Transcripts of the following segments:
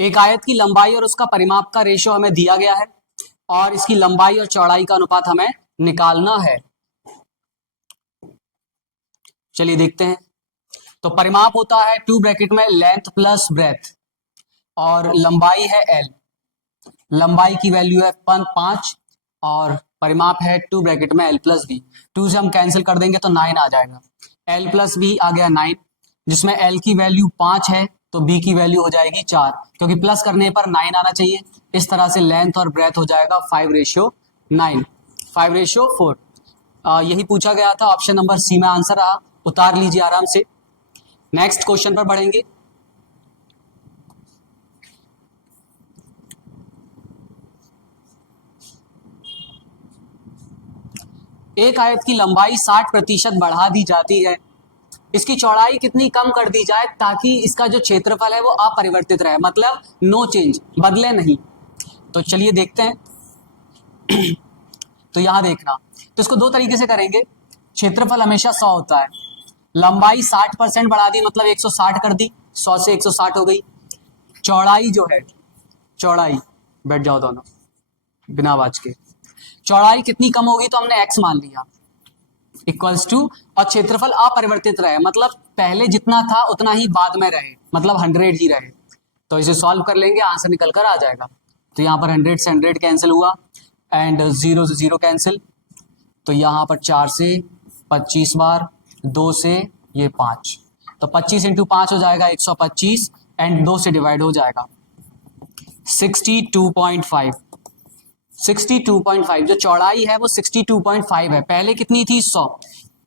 एक आयत की लंबाई और उसका परिमाप का रेशो हमें दिया गया है और इसकी लंबाई और चौड़ाई का अनुपात हमें निकालना है। चलिए देखते हैं। तो परिमाप होता है 2 ब्रैकेट में लेंथ प्लस ब्रेथ और लंबाई है l। लंबाई की वैल्यू है 5 और परिमाप है 2 ब्रैकेट में l प्लस बी। 2 से हम कैंसिल कर देंगे तो 9 आ जाएगा। l प्लस बी आ गया 9, जिसमें l की वैल्यू 5 है तो b की वैल्यू हो जाएगी 4, क्योंकि प्लस करने पर 9 आना चाहिए। इस तरह से लेंथ और ब्रेथ हो जाएगा 5:9, 5:4। यही पूछा गया था, ऑप्शन नंबर सी में आंसर रहा। उतार लीजिए आराम से। नेक्स्ट क्वेश्चन पर बढ़ेंगे। एक आयत की लंबाई 60% बढ़ा दी जाती है, इसकी चौड़ाई कितनी कम कर दी जाए ताकि इसका जो क्षेत्रफल है वो अपरिवर्तित रहे, मतलब नो चेंज, बदले नहीं। तो चलिए देखते हैं। तो यहां देखना, तो इसको दो तरीके से करेंगे। क्षेत्रफल हमेशा 100 होता है, लंबाई 60% बढ़ा दी मतलब 160 कर दी, 100 से 160 हो गई। चौड़ाई जो है, चौड़ाई, बैठ जाओ दोनों बिना आवाज के, चौड़ाई कितनी कम होगी तो हमने x मान लिया इक्वल्स टू, और क्षेत्रफल अपरिवर्तित रहे मतलब पहले जितना था उतना ही बाद में रहे, मतलब 100 ही रहे। तो इसे सॉल्व कर लेंगे, आंसर निकल कर आ जाएगा। तो यहाँ पर 100 से 100 कैंसिल हुआ एंड 0 से 0 कैंसिल। तो यहाँ पर 4 से 25 बार, 2 से ये 5, तो 25 इंटू 5 हो जाएगा 125 एंड 2 से डिवाइड हो जाएगा 62.5। 62.5 जो चौड़ाई है वो 62.5 है। पहले कितनी थी? 100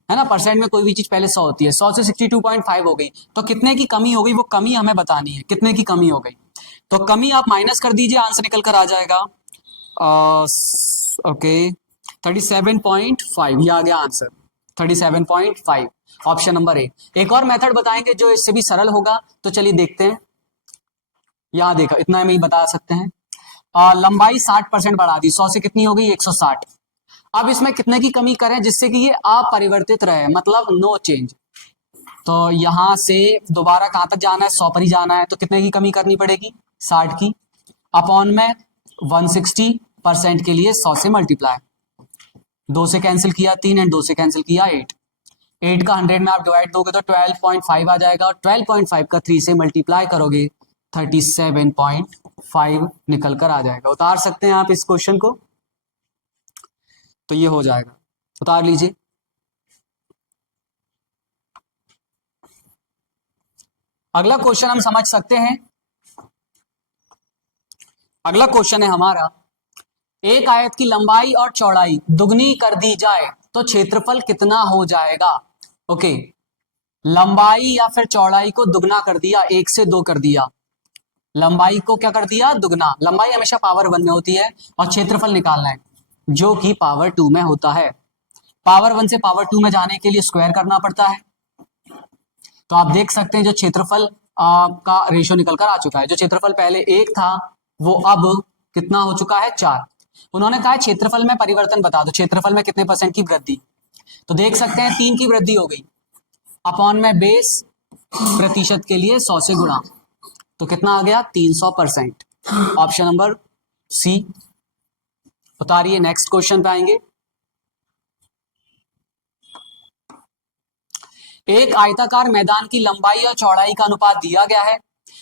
है ना, परसेंट में कोई भी चीज पहले 100 होती है। 100 से 62.5 हो गई, तो कितने की कमी हो गई वो कमी हमें बतानी है, कितने की कमी हो गई। तो कमी आप माइनस कर दीजिए, आंसर निकल कर आ जाएगा ओके 37.5। ये आ गया आंसर 37.5, ऑप्शन नंबर ए। एक और मेथड बताएंगे जो इससे भी सरल होगा, तो चलिए देखते हैं। यहां देखो, इतना में ही बता सकते हैं। लंबाई 60% बढ़ा दी, 100 से कितनी हो गई? 160। अब इसमें कितने की कमी करें जिससे कि ये अपरिवर्तित रहे, मतलब नो चेंज। तो यहां से दोबारा कहां तक जाना है? 100 पर ही जाना है, तो कितने की कमी करनी पड़ेगी? 60 की। अपॉन में 160% के लिए 100 से मल्टीप्लाई, 2 से कैंसिल किया 3 एंड 2 से कैंसिल किया 8। 8 का 100 में आप डिवाइड दोगे तो 12.5 आ जाएगा, और 12.5 का 3 से मल्टीप्लाई करोगे 37.5 निकल कर आ जाएगा। उतार सकते हैं आप इस क्वेश्चन को, तो ये हो जाएगा, उतार लीजिए। अगला क्वेश्चन हम समझ सकते हैं। अगला क्वेश्चन है हमारा, एक आयत की लंबाई और चौड़ाई दुगनी कर दी जाए तो क्षेत्रफल कितना हो जाएगा? ओके, लंबाई या फिर चौड़ाई को दुगना कर दिया, 1 से 2 कर दिया। लंबाई को क्या कर दिया? दुगना। लंबाई हमेशा पावर 1 में होती है और क्षेत्रफल निकालना है जो कि पावर 2 में होता है। पावर 1 से पावर 2 में जाने के लिए स्क्वायर करना पड़ता है। तो आप देख सकते हैं जो क्षेत्रफल का रेशियो निकल कर आ चुका है। जो क्षेत्रफल पहले 1 था वो अब कितना हो चुका है? 4। उन्होंने कहा क्षेत्रफल में परिवर्तन बता दो, क्षेत्रफल में कितने % की वृद्धि। तो देख सकते हैं 3 की वृद्धि हो गई, अपॉन में बेस प्रतिशत के लिए 100 से गुणा, तो कितना आ गया? 300%, ऑप्शन नंबर सी। उतारिए, नेक्स्ट क्वेश्चन पे आएंगे। एक आयताकार मैदान की लंबाई और चौड़ाई का अनुपात दिया गया है,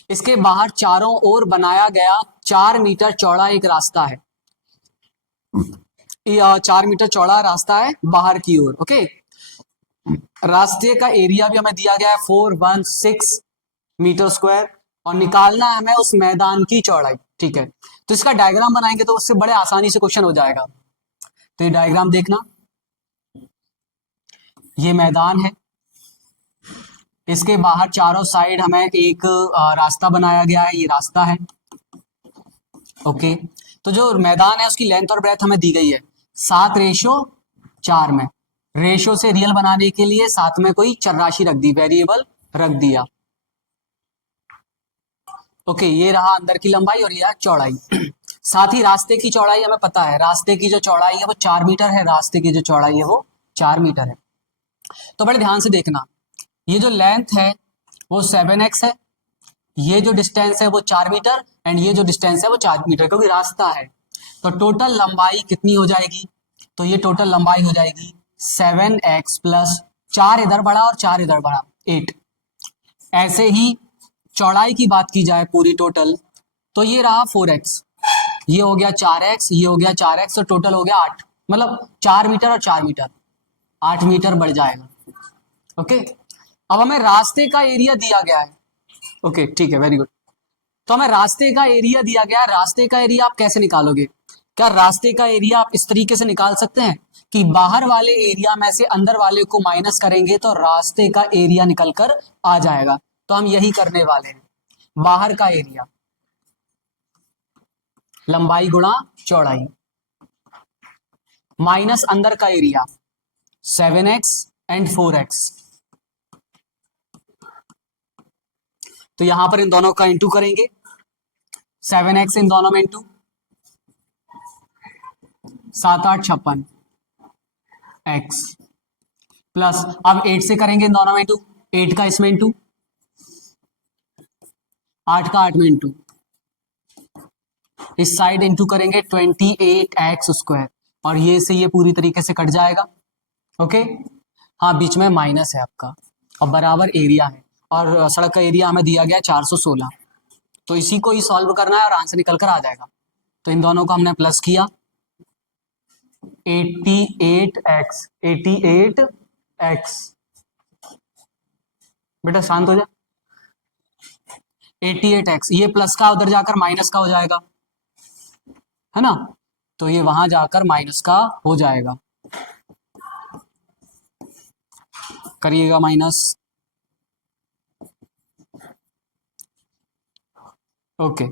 इसके बाहर चारों ओर बनाया गया 4 मीटर चौड़ा एक रास्ता है। 4 मीटर चौड़ा रास्ता है बाहर की ओर। ओके, रास्ते का एरिया भी हमें दिया गया है 416 मीटर स्क्वायर, और निकालना है हमें उस मैदान की चौड़ाई। ठीक है, तो इसका डायग्राम बनाएंगे तो उससे बड़े आसानी से क्वेश्चन हो जाएगा। तो ये डायग्राम देखना, ये मैदान है, इसके बाहर चारों साइड हमें एक रास्ता बनाया गया है, ये रास्ता है। ओके, तो जो मैदान है उसकी लेंथ और ब्रेथ हमें दी गई है 7:4 में। रेशियो से रियल बनाने के लिए साथ में कोई चर राशि रख दी, वेरिएबल रख दिया। ओके, ये रहा अंदर की लंबाई और यह चौड़ाई। साथ ही रास्ते की चौड़ाई हमें पता है, रास्ते की जो चौड़ाई है वो 4 मीटर है, रास्ते की जो चौड़ाई है वो 4 मीटर है। तो बड़े ध्यान से देखना, ये जो लेंथ है वो 7x है, ये जो डिस्टेंस है वो 4 मीटर एंड ये जो डिस्टेंस है वो 4 मीटर, क्योंकि रास्ता है। तो टोटल लंबाई कितनी हो जाएगी? तो ये टोटल लंबाई हो जाएगी 7x प्लस 4 इधर बढ़ा और 4 इधर बढ़ा 8। ऐसे ही चौड़ाई की बात की जाए पूरी टोटल, तो ये रहा 4x, ये हो गया 4x, ये हो गया 4x, तो टोटल हो गया 8, मतलब 4 मीटर और 4 मीटर, 8 मीटर बढ़ जाएगा। ओके, अब हमें रास्ते का एरिया दिया गया है। ओके ठीक है, वेरी गुड। तो हमें रास्ते का एरिया दिया गया है। रास्ते का एरिया आप कैसे निकालोगे? क्या रास्ते का एरिया आप इस तरीके से निकाल सकते हैं कि बाहर वाले एरिया में से अंदर वाले को माइनस करेंगे तो रास्ते का एरिया निकल कर आ जाएगा? तो हम यही करने वाले हैं। बाहर का एरिया लंबाई गुणा चौड़ाई माइनस अंदर का एरिया 7x एंड 4x। तो यहां पर इन दोनों का इंटू करेंगे, 7x इन दोनों में इंटू 7 8 56 x प्लस अब 8 से करेंगे इन दोनों में इंटू, 8 का इसमें इंटू, 8 का 8 में इंटू, इस साइड इंटू करेंगे 28x स्क्वायर और ये से ये पूरी तरीके से कट जाएगा। ओके, हाँ बीच में माइनस है आपका और बराबर एरिया है और सड़क का एरिया हमें दिया गया 416। तो इसी को ही सॉल्व करना है और आंसर निकल कर आ जाएगा। तो इन दोनों को हमने प्लस किया, 88x, 88x, बेटा शांत हो जा, 88x, ये प्लस का उधर जाकर माइनस का हो जाएगा, है ना? तो ये वहां जाकर माइनस का हो जाएगा, करिएगा माइनस। ओके,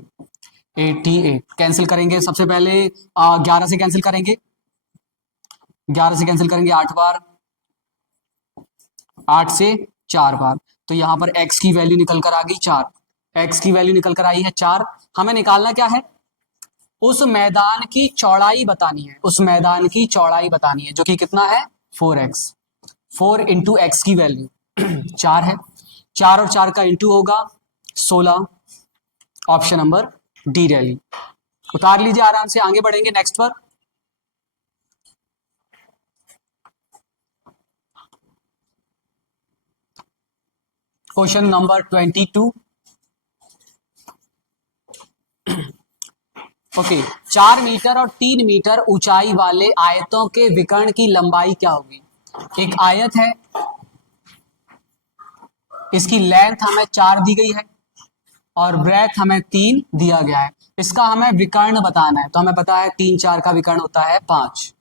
88 कैंसिल करेंगे सबसे पहले, 11 से कैंसिल करेंगे, 11 से कैंसिल करेंगे 8 बार, 8 से 4 बार, तो यहां पर x की वैल्यू निकल कर आ गई 4, x की वैल्यू निकल कर आई है 4। हमें निकालना क्या है? उस मैदान की चौड़ाई बतानी है, उस मैदान की चौड़ाई बतानी है जो कि कितना है 4x, 4 इंटू एक्स की वैल्यू 4 है, 4 और 4 का इंटू होगा 16। ऑप्शन नंबर डी रैली उतार लीजिए, आराम से आगे बढ़ेंगे नेक्स्ट पर। Question number 22। ओके, 4 मीटर और 3 मीटर ऊंचाई वाले आयतों के विकर्ण की लंबाई क्या होगी? एक आयत है, इसकी लेंथ हमें 4 दी गई है और ब्रेथ हमें 3 दिया गया है। इसका हमें विकर्ण बताना है, तो हमें पता है 3 4 का विकर्ण होता है 5,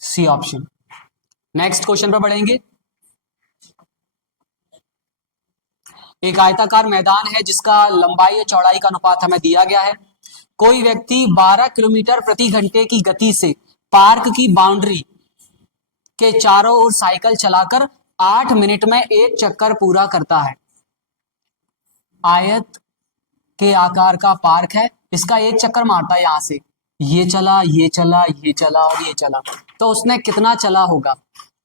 सी ऑप्शन। नेक्स्ट क्वेश्चन पर बढ़ेंगे। एक आयताकार मैदान है जिसका लंबाई और चौड़ाई का अनुपात हमें दिया गया है। कोई व्यक्ति 12 किलोमीटर प्रति घंटे की गति से पार्क की बाउंड्री के चारों ओर साइकिल चलाकर 8 मिनट में एक चक्कर पूरा करता है। आयत के आकार का पार्क है, इसका एक चक्कर मारता है, यहां से ये चला, ये चला, ये चला और ये चला, तो उसने कितना चला होगा?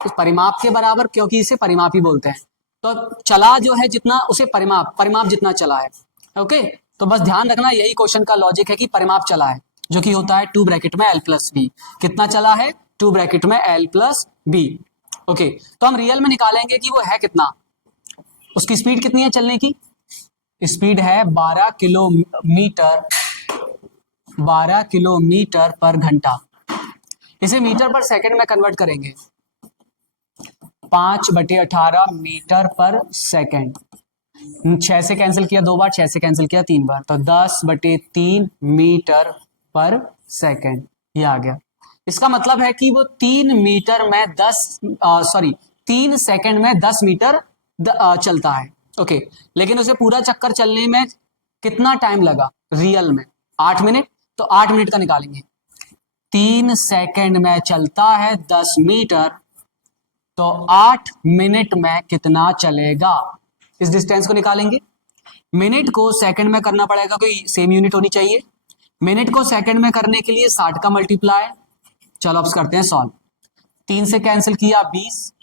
तो परिमाप के बराबर, क्योंकि इसे परिमाप ही बोलते हैं, तो चला जो है जितना उसे परिमाप जितना चला है। ओके, तो बस ध्यान रखना यही क्वेश्चन का लॉजिक है कि परिमाप चला है, जो कि होता है 2 ब्रैकेट में l प्लस बी। कितना चला है? 2 ब्रैकेट में l प्लस बी। ओके, तो हम रियल में निकालेंगे कि वो है कितना, उसकी स्पीड कितनी है चलने की? स्पीड है 12 किलोमीटर पर घंटा। इसे मीटर पर सेकंड में कन्वर्ट करेंगे, 5/18 मीटर पर सेकंड। 6 से कैंसिल किया 2 बार, 6 से कैंसिल किया 3 बार, तो 10/3 मीटर पर सेकंड ये आ गया। इसका मतलब है कि वो 3 सेकंड में 10 मीटर चलता है। ओके, लेकिन उसे पूरा चक्कर चलने में कितना टाइम लगा रियल में? 8 मिनट। तो 8 मिनट का निकालेंगे, 3 सेकंड में चलता है 10 मीटर, तो 8 मिनट में कितना चलेगा? इस डिस्टेंस को निकालेंगे। मिनट को सेकंड में करना पड़ेगा, कोई सेम यूनिट होनी चाहिए। मिनट को सेकंड में करने के लिए 60 का मल्टीप्लाई, चलो अब करते हैं सॉल्व। 3 से कैंसिल किया 20,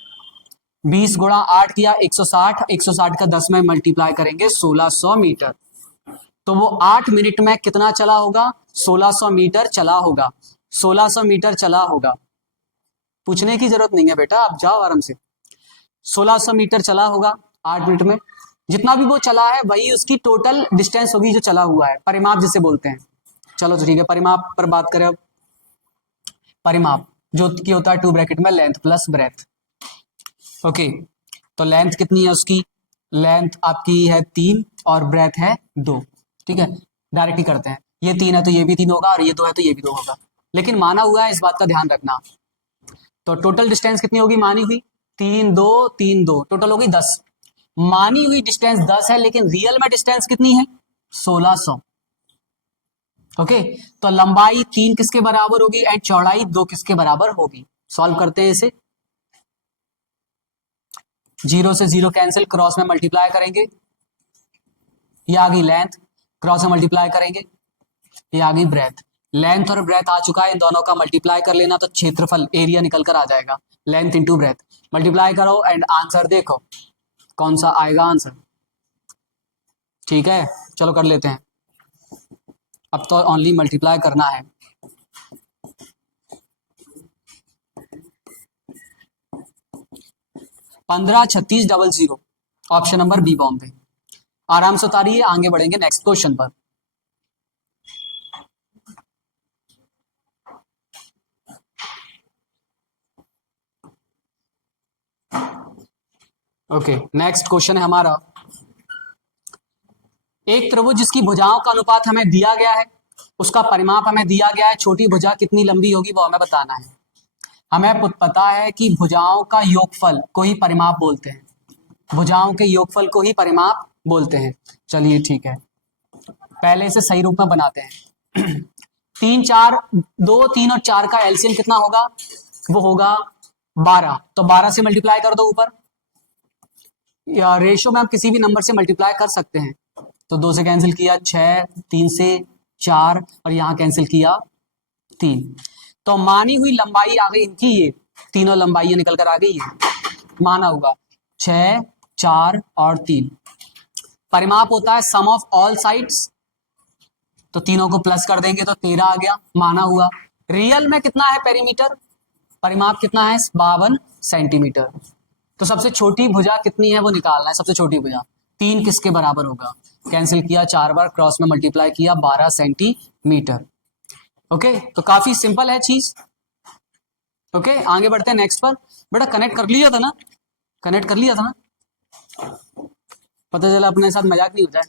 20 गुणा 8 किया 160, 160 का 10 में मल्टीप्लाई करेंगे 1600 मीटर। तो वो 8 मिनट में कितना चला होगा? 1600 मीटर चला होगा। 1600 मीटर चला होगा। पूछने की जरूरत नहीं है बेटा, आप जाओ आराम से। 1600 मीटर चला होगा 8 मिनट में। जितना भी वो चला है वही उसकी टोटल डिस्टेंस होगी जो चला हुआ है, परिमाप जिसे बोलते हैं। चलो तो ठीक है, परिमाप पर बात करें अब। परिमाप जो कि होता है 2 ब्रैकेट में लेंथ प्लस ब्रेथ। ओके, तो लेंथ कितनी है उसकी? लेंथ आपकी है 3 और ब्रेथ है 2। ठीक है, डायरेक्ट ही करते हैं। ये 3 है तो ये भी 3 होगा, और ये 2 है तो ये भी 2 होगा। लेकिन माना हुआ है, इस बात का ध्यान रखना। तो टोटल डिस्टेंस कितनी होगी मानी हुई? 3 2 3 2, टोटल होगी 10। मानी हुई डिस्टेंस 10 है, लेकिन रियल में डिस्टेंस कितनी है? 1600। ओके, तो लंबाई 3 किसके बराबर होगी एंड चौड़ाई 2 किसके बराबर होगी? सॉल्व करते हैं इसे। 0 से 0 कैंसिल, क्रॉस में मल्टीप्लाई करेंगे, ये आ गई लेंथ, क्रॉस में मल्टीप्लाई करेंगे, ये आ गई ब्रेथ। लेंथ और ब्रेथ आ चुका है, इन दोनों का मल्टीप्लाई कर लेना तो क्षेत्रफल एरिया निकल कर आ जाएगा। लेंथ इंटू ब्रेथ मल्टीप्लाई करो एंड आंसर देखो कौन सा आएगा आंसर। ठीक है, चलो कर लेते हैं। अब तो ओनली मल्टीप्लाई करना है। पंद्रह 3600, ऑप्शन नंबर बी बॉम्बे। आराम से उतारिए, आगे बढ़ेंगे नेक्स्ट क्वेश्चन पर। ओके, नेक्स्ट क्वेश्चन है हमारा। एक त्रिभुज जिसकी भुजाओं का अनुपात हमें दिया गया है, उसका परिमाप हमें दिया गया है, छोटी भुजा कितनी लंबी होगी वो हमें बताना है। हमें पता है कि भुजाओं का योगफल को ही परिमाप बोलते हैं, भुजाओं के योगफल को ही परिमाप बोलते हैं। चलिए ठीक है, पहले इसे सही रूप में बनाते हैं। 3 4 2 3 और 4 का एलसीएम कितना होगा? वो होगा 12। तो 12 से मल्टीप्लाई कर दो ऊपर, या रेशो में आप किसी भी नंबर से मल्टीप्लाई कर सकते हैं। तो 2 से कैंसिल किया 6, 3 से 4 और यहां कैंसिल किया 3। तो मानी हुई लंबाई आ गई इनकी, ये तीनों लंबाइयां निकल कर आ गई है, माना हुआ 6 4 और 3। परिमाप होता है सम ऑफ ऑल साइड्स, तो तीनों को प्लस कर देंगे तो 13 आ गया, माना हुआ। रियल में कितना है पेरीमीटर? परिमाप कितना है? 52 सेंटीमीटर। तो सबसे छोटी भुजा कितनी है वो निकालना है। सबसे छोटी भुजा 3 किसके बराबर होगा? कैंसिल किया 4 बार, क्रॉस में मल्टीप्लाई किया 12 सेंटीमीटर। ओके, तो काफी सिंपल है चीज। ओके, आगे बढ़ते हैं नेक्स्ट पर। बेटा कनेक्ट कर लिया था ना? कनेक्ट कर लिया था ना? पता चला अपने साथ मजाक नहीं हो जाए।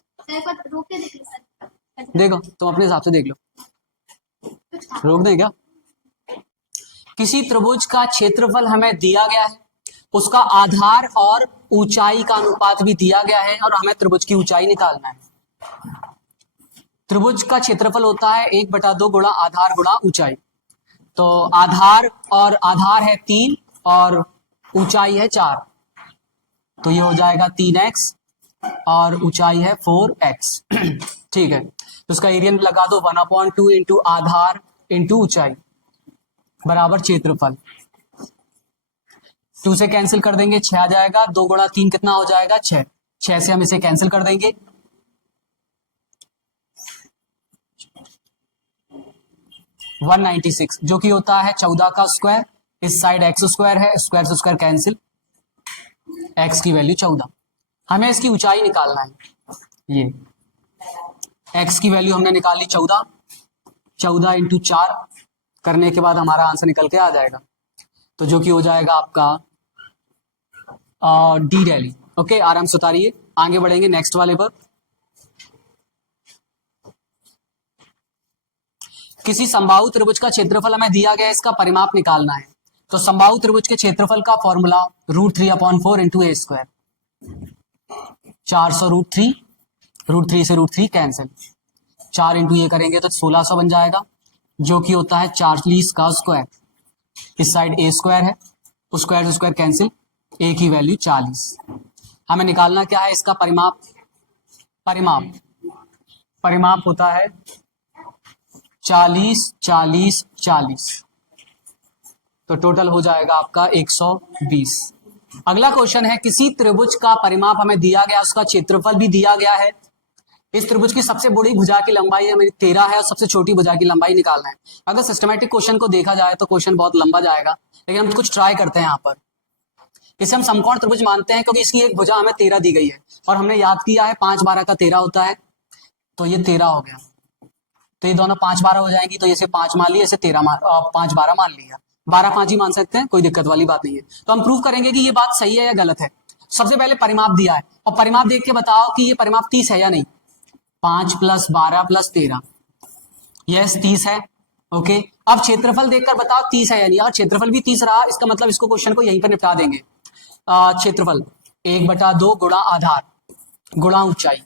देखो तुम अपने हिसाब से देख लो, रोक दें क्या? किसी त्रिभुज का क्षेत्रफल हमें दिया गया है, उसका आधार और ऊंचाई का अनुपात भी दिया गया है, और हमें त्रिभुज की ऊंचाई निकालना है। त्रिभुज का क्षेत्रफल होता है 1/2 गुणा आधार गुणा ऊंचाई। तो आधार और आधार है 3 और ऊंचाई है 4, तो ये हो जाएगा 3x और ऊंचाई है 4x। ठीक है, तो उसका एरिया लगा दो 1/2 इंटू आधार इंटू ऊंचाई बराबर क्षेत्रफल। 2 से कैंसिल कर देंगे 6 आ जाएगा, 2 गुणा 3 कितना हो जाएगा? 6। 6 से हम इसे कैंसिल कर देंगे, 196 जो कि होता है 14 का स्क्वायर। इस साइड एक्स स्क्वायर है, स्क्वायर से स्क्वायर कैंसिल, एक्स की वैल्यू 14। हमें इसकी ऊंचाई निकालना है। ये एक्स की वैल्यू हमने निकाली 14, 14 इंटू 4 करने के बाद हमारा आंसर निकल के आ जाएगा, तो जो कि हो जाएगा आपका डी दिल्ली। ओके, आराम से उतारिए, आगे बढ़ेंगे नेक्स्ट वाले पर। किसी समबाहु त्रिभुज का क्षेत्रफल हमें दिया गया है, इसका परिमाप निकालना है। तो समबाहु त्रिभुज के क्षेत्रफल का फॉर्मूला √3/4 इंटू ए स्क्वायर। 400 √3, √3 से √3 कैंसिल, 4 इंटू ये करेंगे तो 1600 बन जाएगा, जो कि होता है 40 का स्क्वायर। इस साइड ए स्क्वायर है, उस स्क्वायर से स्क्वायर कैंसिल, ए की वैल्यू 40। हमें निकालना क्या है? इसका परिमाप। परिमाप परिमाप होता है 40 40 40, तो टोटल हो जाएगा आपका 120। अगला क्वेश्चन है, किसी त्रिभुज का परिमाप हमें दिया गया, उसका क्षेत्रफल भी दिया गया है। इस त्रिभुज की सबसे बड़ी भुजा की लंबाई हमें 13 है और सबसे छोटी भुजा की लंबाई निकालना है। अगर सिस्टमैटिक क्वेश्चन को देखा जाए तो क्वेश्चन बहुत लंबा जाएगा, लेकिन हम कुछ ट्राई करते हैं यहाँ पर। इसे हम समकोण त्रिभुज मानते हैं क्योंकि इसकी एक भुजा हमें 13 दी गई है और हमने याद किया है 5 12 का 13 होता है, तो ये 13 हो गया। तो ये दोनों 5 12 हो जाएंगी, तो इसे 5 मान लिया, इसे 5 12 मान लिया। 12 5 ही मान सकते हैं, कोई दिक्कत वाली बात नहीं है। तो हम प्रूव करेंगे कि ये बात सही है या गलत है। सबसे पहले परिमाप दिया है और परिमाप देख के बताओ कि ये परिमाप 30 है या नहीं। 5 + 12 + 13, यस 30 है। ओके, अब क्षेत्रफल देखकर बताओ 30 है या नहीं। अगर क्षेत्रफल भी 30 रहा, इसका मतलब इसको क्वेश्चन को यहीं पर निपटा देंगे। क्षेत्रफल 1/2 गुणा आधार गुणा ऊंचाई,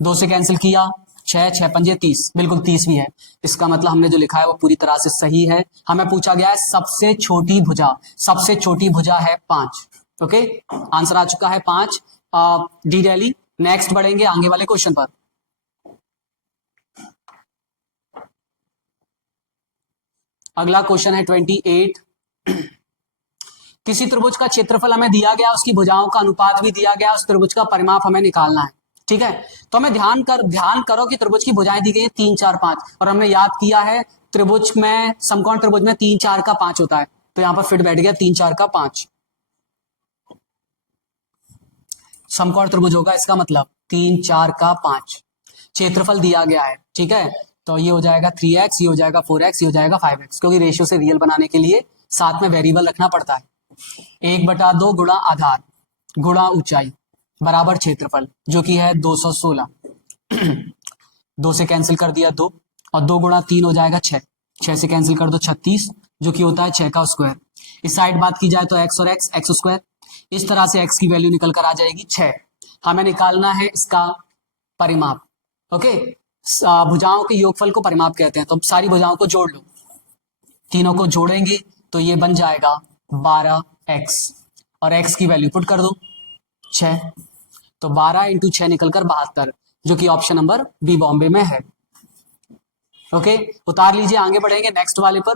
2 से कैंसिल किया, 6 6 पंजे 30, बिल्कुल 30 भी है। इसका मतलब हमने जो लिखा है वो पूरी तरह से सही है। हमें पूछा गया है सबसे छोटी भुजा, सबसे छोटी भुजा है 5। ओके, आंसर आ चुका है 5। D daily. नेक्स्ट बढ़ेंगे आगे वाले क्वेश्चन पर। अगला क्वेश्चन है 28। किसी त्रिभुज का क्षेत्रफल हमें दिया गया, उसकी भुजाओं का अनुपात भी दिया गया, उस त्रिभुज का परिमाप हमें निकालना है। ठीक है, तो हमें ध्यान करो कि त्रिभुज की भुजाएं दी गई है 3 4 5 और हमने याद किया है त्रिभुज में, समकोण त्रिभुज में 3 4 का 5 होता है, तो यहां पर फिट बैठ गया 3 4 का 5। समकोण त्रिभुज होगा, इसका मतलब 3 4 का 5। क्षेत्रफल दिया गया है, ठीक है, तो ये हो जाएगा 3x, ये हो जाएगा 4x, ये हो जाएगा 5x, क्योंकि रेशियो से रियल बनाने के लिए साथ में वेरिएबल रखना पड़ता है। 1/2 गुणा आधार गुणा ऊंचाई बराबर क्षेत्रफल, जो कि है 216। 2 से कैंसिल कर दिया 2 और 2 गुणा 3 हो जाएगा 6, 6 से कैंसिल कर दो 36, जो कि होता है 6 का स्क्वायर। इस साइड बात की जाए तो x और x स्क्वायर, इस तरह से x की वैल्यू निकल कर आ जाएगी 6। हमें निकालना है इसका परिमाप। ओके, भुजाओं के योगफल को परिमाप कहते हैं। तो सारी भुजाओं को जोड़ लो, तीनों को जोड़ेंगे तो ये बन जाएगा 12x और x की वैल्यू पुट कर दो 6, तो 12 × 6 निकलकर 72, जो कि ऑप्शन नंबर बी बॉम्बे में है। ओके, उतार लीजिए, आगे बढ़ेंगे नेक्स्ट वाले पर।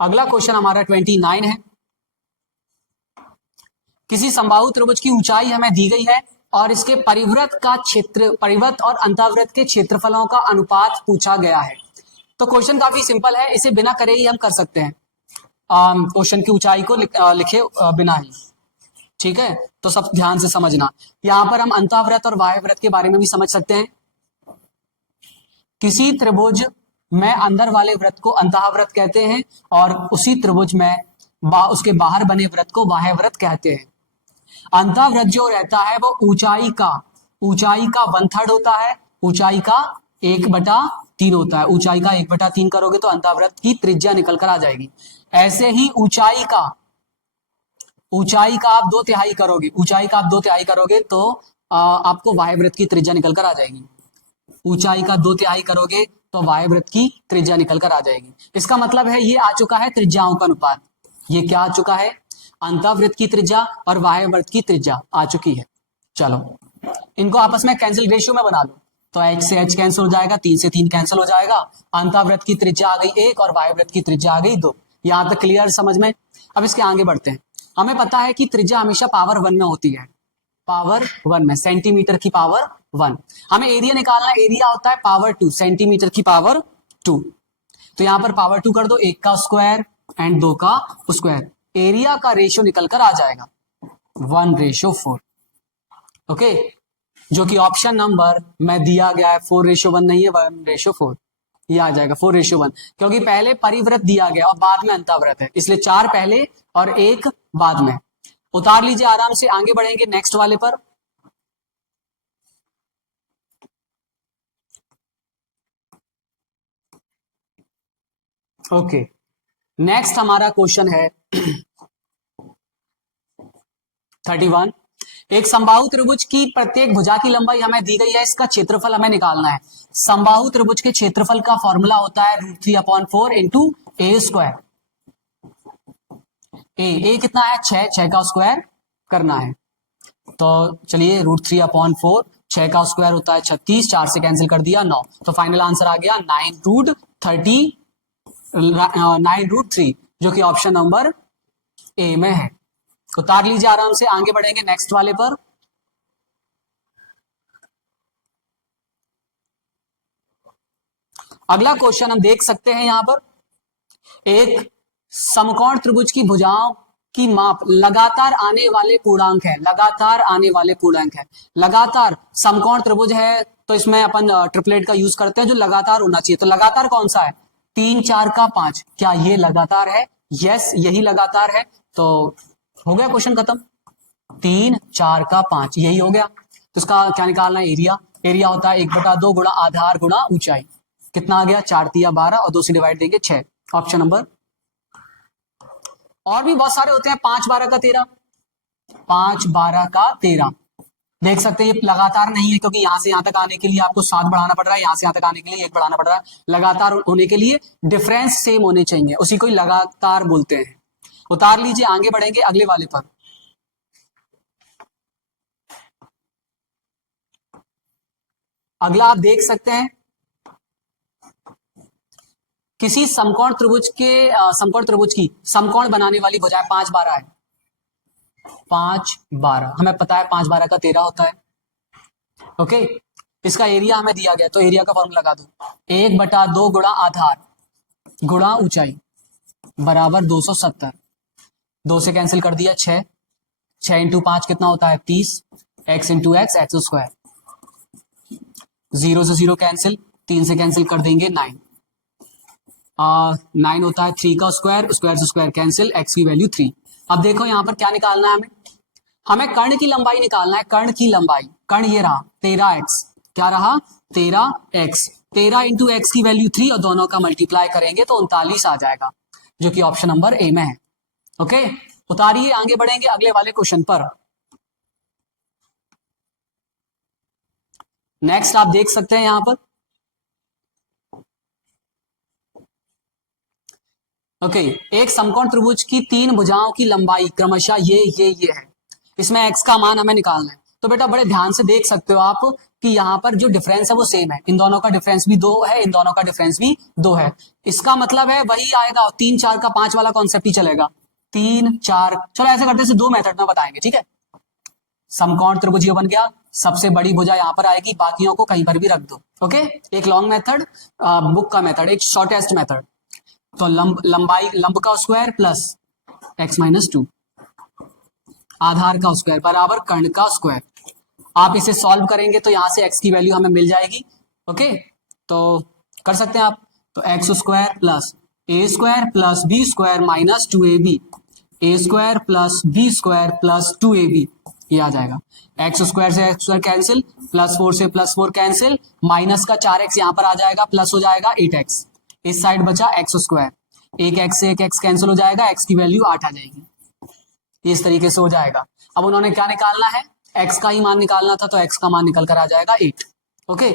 अगला क्वेश्चन हमारा 29 है। किसी समबाहु त्रिभुज की ऊंचाई हमें दी गई है और इसके परिवृत्त का क्षेत्र, परिवृत्त और अंतःवृत्त के क्षेत्रफलों का अनुपात पूछा गया है। तो क्वेश्चन काफी सिंपल है, इसे बिना करे ही हम कर सकते हैं, क्वेश्चन की ऊंचाई को लिखे बिना ही। ठीक है, तो सब ध्यान से समझना। यहां पर हम अंतःवृत्त और बाह्यवृत्त के बारे में भी समझ सकते हैं। किसी त्रिभुज में अंदर वाले वृत्त को अंतःवृत्त कहते हैं और उसी त्रिभुज में उसके बाहर बने वृत्त को बाह्यवृत्त कहते हैं। अंतःवृत्त जो रहता है वो ऊंचाई का 1/3 होता है, ऊंचाई का 1/3 होता है। ऊंचाई का 1/3 करोगे तो अंतःवृत्त की त्रिज्या निकल कर आ जाएगी। ऐसे ही ऊंचाई का आप 2/3 करोगे, ऊंचाई का आप 2/3 करोगे तो आपको बाह्यवृत्त की त्रिज्या निकल कर आ जाएगी। ऊंचाई का 2/3 करोगे तो बाह्यवृत्त की त्रिज्या निकल कर आ जाएगी। इसका मतलब है ये आ चुका है त्रिज्याओं का अनुपात। ये क्या आ चुका है? अंतःवृत्त की त्रिज्या और बाह्यवृत्त की त्रिज्या आ चुकी है। चलो इनको आपस में कैंसिल रेशियो में बना लो, तो h से h कैंसिल हो जाएगा, 3 से 3 कैंसिल हो जाएगा। अंतःवृत्त की त्रिज्या आ गई 1 और बाह्यवृत्त की त्रिज्या आ गई 2। यहां तक क्लियर समझ में? अब इसके आगे बढ़ते हैं। हमें पता है कि त्रिज्या हमेशा पावर 1 में होती है, पावर 1 में, सेंटीमीटर की पावर 1। हमें एरिया निकालना है, एरिया होता है पावर 2, सेंटीमीटर की पावर 2। तो यहां पर पावर 2 कर दो, 1 का स्क्वायर एंड 2 का स्क्वायर। एरिया का रेशियो निकलकर आ जाएगा 1/4। ओके, जो कि ऑप्शन नंबर में दिया गया है। 4:1 नहीं है, 1/4। ये आ जाएगा 4:1, क्योंकि पहले परिवृत्त दिया गया और बाद में अंतःवृत्त है, इसलिए 4 पहले और 1 बाद में। उतार लीजिए आराम से, आगे बढ़ेंगे नेक्स्ट वाले पर। ओके, नेक्स्ट हमारा क्वेश्चन है 31। एक समबाहु त्रिभुज की प्रत्येक भुजा की लंबाई हमें दी गई है, इसका क्षेत्रफल हमें निकालना है। समबाहु त्रिभुज के क्षेत्रफल का फॉर्मूला होता है √3/4 × a²। ए कितना है? 6 का स्क्वायर करना है। तो चलिए √3/4, 6 का स्क्वायर होता है 36, 4 से कैंसिल कर दिया 9, तो फाइनल आंसर आ गया 9√30। 39√3, जो कि ऑप्शन नंबर ए में है। उतार लीजिए आराम से, आगे बढ़ेंगे नेक्स्ट वाले पर। अगला क्वेश्चन हम देख सकते हैं यहां पर, एक समकोण त्रिभुज की भुजाओं की माप लगातार आने वाले पूर्णांक है, लगातार आने वाले पूर्णांक है। लगातार समकोण त्रिभुज है तो इसमें अपन ट्रिपलेट का यूज करते हैं जो लगातार होना चाहिए। तो लगातार कौन सा है? 3 4 का 5, क्या ये लगातार है? यस, यही लगातार है। तो हो गया क्वेश्चन खत्म। 3 4 का 5 यही हो गया। तो इसका क्या निकालना है? एरिया। एरिया होता है 1/2 गुणा आधार गुणा ऊंचाई। कितना आ गया? 4 3 12 और 2 से डिवाइड देंगे 6, ऑप्शन नंबर। और भी बहुत सारे होते हैं, 5 12 का 13, 5 12 का 13। देख सकते हैं ये लगातार नहीं है क्योंकि यहां से यहां तक आने के लिए आपको 7 बढ़ाना पड़ रहा है, यहां से यहां तक आने के लिए 1 बढ़ाना पड़ रहा है। लगातार होने के लिए डिफरेंस सेम होने चाहिए, उसी को ही लगातार बोलते हैं। उतार लीजिए, आगे बढ़ेंगे अगले वाले पर। अगला आप देख सकते हैं, किसी समकोण त्रिभुज की समकोण बनाने वाली भुजाएं 5 12 है। 5 12 हमें पता है 5 12 का 13 होता है। ओके, इसका एरिया हमें दिया गया तो एरिया का फॉर्मूला लगा दो। 1/2 गुणा आधार गुणा ऊंचाई बराबर 270। 2 से कैंसिल कर दिया 6, 6 इंटू 5 कितना होता है? 30, x into x x square. 0 से 0 कैंसिल, 3 से कैंसिल कर देंगे 9। 9 होता है 3 का स्क्वायर, स्क्वायर से स्क्वायर कैंसिल, x की वैल्यू 3। अब देखो यहां पर क्या निकालना है हमें? हमें कर्ण की लंबाई निकालना है। कर्ण की लंबाई, कर्ण ये रहा 13x, क्या रहा? 13x। 13 इंटू एक्स की वैल्यू 3 और दोनों का मल्टीप्लाई करेंगे तो 39 आ जाएगा, जो कि ऑप्शन नंबर ए में है। ओके, उतारिए, आगे बढ़ेंगे अगले वाले क्वेश्चन पर। नेक्स्ट आप देख सकते हैं यहां पर, ओके, एक समकोण त्रिभुज की 3 भुजाओं की लंबाई क्रमशः ये है। इसमें x का मान हमें निकालना है। तो बेटा बड़े ध्यान से देख सकते हो आप कि यहाँ पर जो डिफरेंस है वो सेम है। इन दोनों का डिफरेंस भी 2 है, इन दोनों का डिफरेंस भी 2 है। इसका मतलब है वही आएगा, 3 4 का 5 वाला कॉन्सेप्ट ही चलेगा। 3 4, चलो ऐसे करते हैं, 2 मेथड में बताएंगे, ठीक है। समकोण त्रिभुज ये बन गया, सबसे बड़ी भुजा यहाँ पर आएगी, बाकियों को कहीं पर भी रख दो। ओके, एक लॉन्ग मेथड, बुक का मेथड, एक शॉर्टेस्ट मेथड। तो लंबाई, लंब का स्क्वायर प्लस x-2 आधार का स्क्वायर बराबर कर्ण का स्क्वायर। आप इसे सॉल्व करेंगे तो यहां से x की वैल्यू हमें मिल जाएगी। ओके, तो कर सकते हैं आप। तो X square plus A square plus B square minus 2ab, A square plus B square plus 2ab, ये आ जाएगा। एक्स स्क्वायर से एक्स स्क्वायर कैंसिल, +4 से +4 कैंसिल, माइनस का 4x यहां पर आ जाएगा, प्लस हो जाएगा 8x। इस साइड बचा एक्स स्क्वायर, एक एक्स से एक एक्स कैंसिल हो जाएगा, एक्स की वैल्यू 8 आ जाएगी। इस तरीके से हो जाएगा। अब उन्होंने क्या निकालना है? एक्स का ही मान निकालना था, तो एक्स का मान निकल कर आ जाएगा 8। ओके,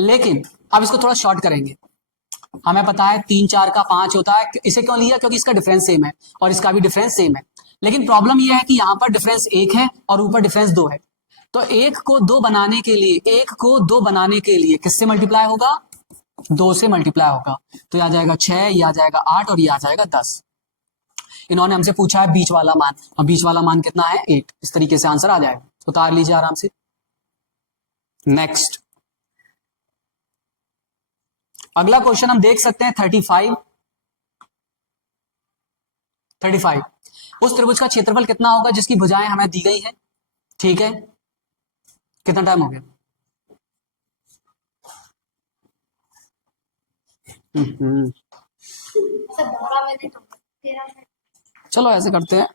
लेकिन अब इसको थोड़ा शॉर्ट करेंगे। हमें पता है 3 4 का 5 होता है। इसे क्यों लिया? क्योंकि इसका डिफरेंस सेम है और इसका भी डिफरेंस सेम है। लेकिन प्रॉब्लम यह है कि यहाँ पर डिफरेंस 1 है और ऊपर डिफरेंस 2 है। तो 1 को 2 बनाने के लिए, 1 को 2 बनाने के लिए किससे मल्टीप्लाई होगा? 2 से मल्टीप्लाई होगा। तो ये आ जाएगा 6, ये आ जाएगा 8 और ये आ जाएगा 10। इन्होंने हमसे पूछा है बीच वाला मान, और बीच वाला मान कितना है? 8। इस तरीके से आंसर आ जाएगा। उतार लीजिए आराम से। नेक्स्ट अगला क्वेश्चन हम देख सकते हैं 35। उस त्रिभुज का क्षेत्रफल कितना होगा जिसकी भुजाएं हमें दी गई है? ठीक है, कितना टाइम हो गया? चलो ऐसे करते हैं,